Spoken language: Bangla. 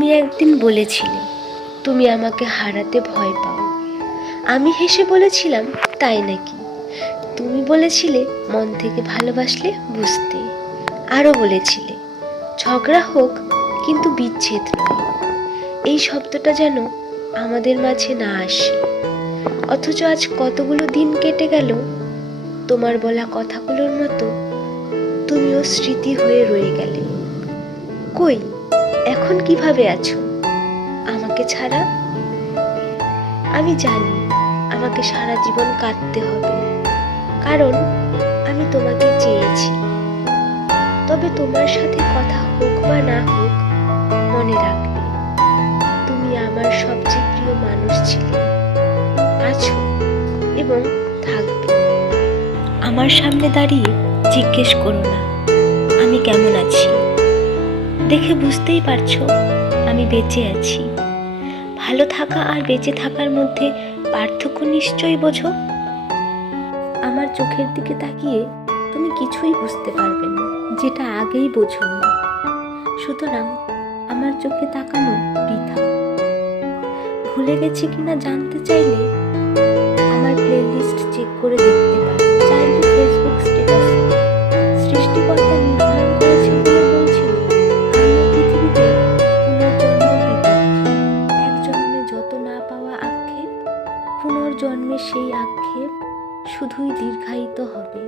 তুমি একদিন বলেছিলে তুমি আমাকে হারাতে ভয় পাও। আমি হেসে বলেছিলাম তাই নাকি। তুমি বলেছিলে মন থেকে ভালোবাসলে বুঝতে। আরও বলেছিলে ঝগড়া হোক কিন্তু বিচ্ছেদ নয়। এই শব্দটা যেন আমাদের মাঝে না আসে, অথচ আজ কতগুলো দিন কেটে গেল, তোমার বলা কথাগুলোর মতো তুমিও স্মৃতি হয়ে রয়ে গেলে। কই, এখন কিভাবে আছো আমাকে ছাড়া? আমি জানি আমাকে সারা জীবন কাঁদতে হবে, কারণ আমি তোমাকে চেয়েছি। তবে তোমার সাথে কথা হোক বা না হোক, মনে রাখবে তুমি আমার সবচেয়ে প্রিয় মানুষ ছিলে, আছো এবং থাকবে। আমার সামনে দাঁড়িয়ে জিজ্ঞেস করো না আমি কেমন আছি। দেখে বুঝতেই পারছো আমি বেঁচে আছি। ভালো থাকা আর বেঁচে থাকার মধ্যে পার্থক্য নিশ্চয়ই বোঝো। আমার চোখের দিকে তাকিয়ে তুমি কিছুই বুঝতে পারবে না যেটা আগেই বোঝোনি। সুতরাং আমার চোখে তাকানো বৃথা। ভুলে গেছি কিনা জানতে চাইলে আমার প্লেলিস্ট চেক করে দেখতে পারো। চাইলে ফেসবুক স্ট্যাটাস সৃষ্টিকর্তা নির্ধারণ করেছে বলে বলছিল আমি পৃথিবীতে পুনর্জন্মের বিপক্ষে। এক জন্মে যত না পাওয়া আক্ষেপ, পুনর্জন্মে সেই আক্ষেপ শুধুই দীর্ঘায়িত হবে।